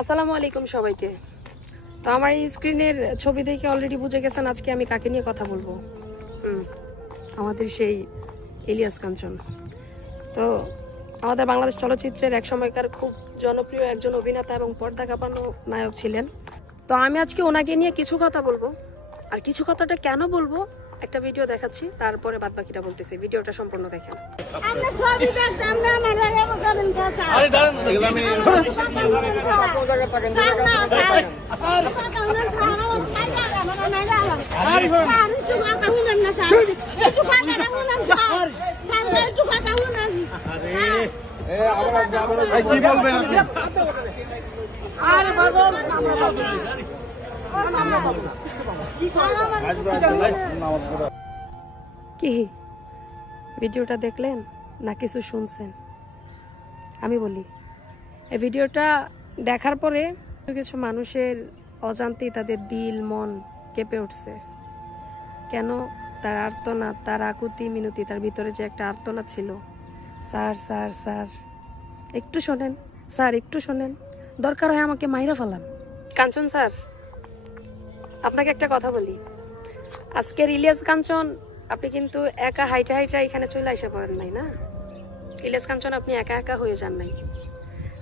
আসসালামু আলাইকুম সবাইকে। তো আমার এই স্ক্রিনের ছবি দেখে অলরেডি বুঝে গেছেন আজকে আমি কাকে নিয়ে কথা বলবো। আমাদের সেই ইলিয়াস কাঞ্চন। তো আমাদের বাংলাদেশ চলচ্চিত্রের এক সময়কার খুব জনপ্রিয় একজন অভিনেতা এবং পর্দা কাঁপানো নায়ক ছিলেন। তো আমি আজকে ওনাকে নিয়ে কিছু কথা বলবো, আর কিছু কথাটা কেন বলবো একটা ভিডিও দেখাচ্ছি, তারপরে বাদ বাকিটা বলতেছি। ভিডিওটা সম্পূর্ণ দেখেন। কি বলবেন কি ভিডিওটা দেখলেন না কিছু শুনছেন? আমি বলি, এই ভিডিওটা দেখার পরে কিছু মানুষের অজান্তেই তাদের দিল মন কেঁপে উঠছে। কেন? তার আর্তনাদ, তার আকুতি মিনতি, তার ভিতরে যে একটা আর্তনাদ ছিল, স্যার স্যার স্যার একটু শোনেন, স্যার একটু শোনেন, দরকার হয় আমাকে মাইরা ফেলান। কাঞ্চন স্যার, আপনাকে একটা কথা বলি, আজকের ইলিয়াস কাঞ্চন আপনি কিন্তু একা হাইটা হাইটা এখানে চলে আসা পড়েন নাই না। ইলিয়াস কাঞ্চন আপনি একা একা হয়ে যান নাই।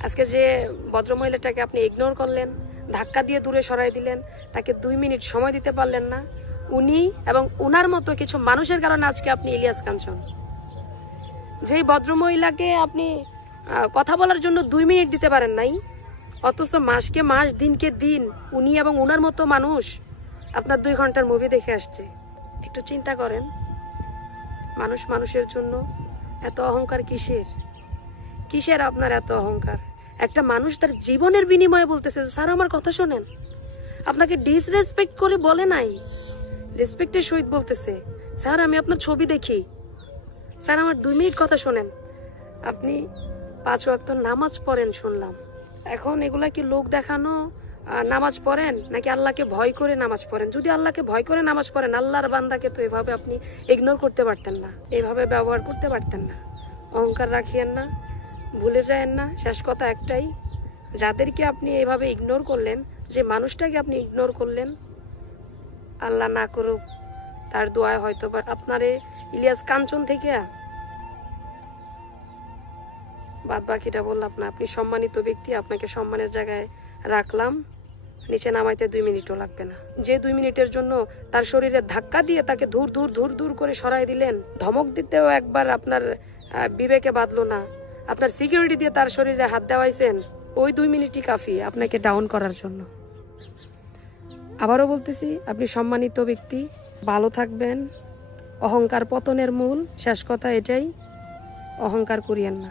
আজকে যে ভদ্রমহিলাটাকে আপনি ইগনোর করলেন, ধাক্কা দিয়ে দূরে সরাই দিলেন, তাকে 2 মিনিট সময় দিতে পারলেন না, উনি এবং উনার মতো কিছু মানুষের কারণে আজকে আপনি ইলিয়াস কাঞ্চন। যেই ভদ্রমহিলাকে আপনি কথা বলার জন্য 2 মিনিট দিতে পারেন নাই, অথচ মাসকে মাস দিনকে দিন উনি এবং উনার মতো মানুষ আপনার 2 ঘন্টার মুভি দেখে আসছে। একটু চিন্তা করেন, মানুষ মানুষের জন্য এত অহংকার কিসের? কিসের আপনার এত অহংকার? একটা মানুষ তার জীবনের বিনিময়ে বলতেছে স্যার আমার কথা শোনেন, আপনাকে ডিসরেসপেক্ট করে বলে নাই, রেসপেক্টের সহিত বলতেছে স্যার আমি আপনার ছবি দেখি, স্যার আমার 2 মিনিট কথা শোনেন। আপনি 5 ওয়াক্ত নামাজ পড়েন শুনলাম, এখন এগুলা কি লোক দেখানো নামাজ পড়েন নাকি আল্লাহকে ভয় করে নামাজ পড়েন? যদি আল্লাহকে ভয় করে নামাজ পড়েন, আল্লাহর বান্দাকে তো এভাবে আপনি ইগনোর করতে পারতেন না, এভাবে ব্যবহার করতে পারতেন না। অহংকার রাখিয়েন না, ভুলে যায়েন না। শেষ কথা একটাই, যাদেরকে আপনি এভাবে ইগনোর করলেন, যে মানুষটাকে আপনি ইগনোর করলেন, আল্লাহ না করুক তার দোয়ায় হয়তো বা আপনার ইলিয়াস কাঞ্চন থেকে বাদ বাকিটা বললাম না। আপনি সম্মানিত ব্যক্তি, আপনাকে সম্মানের জায়গায় রাখলাম, নিচে নামাইতে 2 মিনিটও লাগবে না। যে 2 মিনিটের জন্য তার শরীরে ধাক্কা দিয়ে তাকে ধুর ধুর ধুর ধুর করে সরাই দিলেন, ধমক দিতেও একবার আপনার বিবেকে বাঁধলো না, আপনার সিকিউরিটি দিয়ে তার শরীরে হাত দেওয়াইছেন, ওই 2 মিনিটই কাফি আপনাকে ডাউন করার জন্য। আবারও বলতেছি, আপনি সম্মানিত ব্যক্তি, ভালো থাকবেন। অহংকার পতনের মূল, শেষ কথা এটাই, অহংকার করিয়েন না।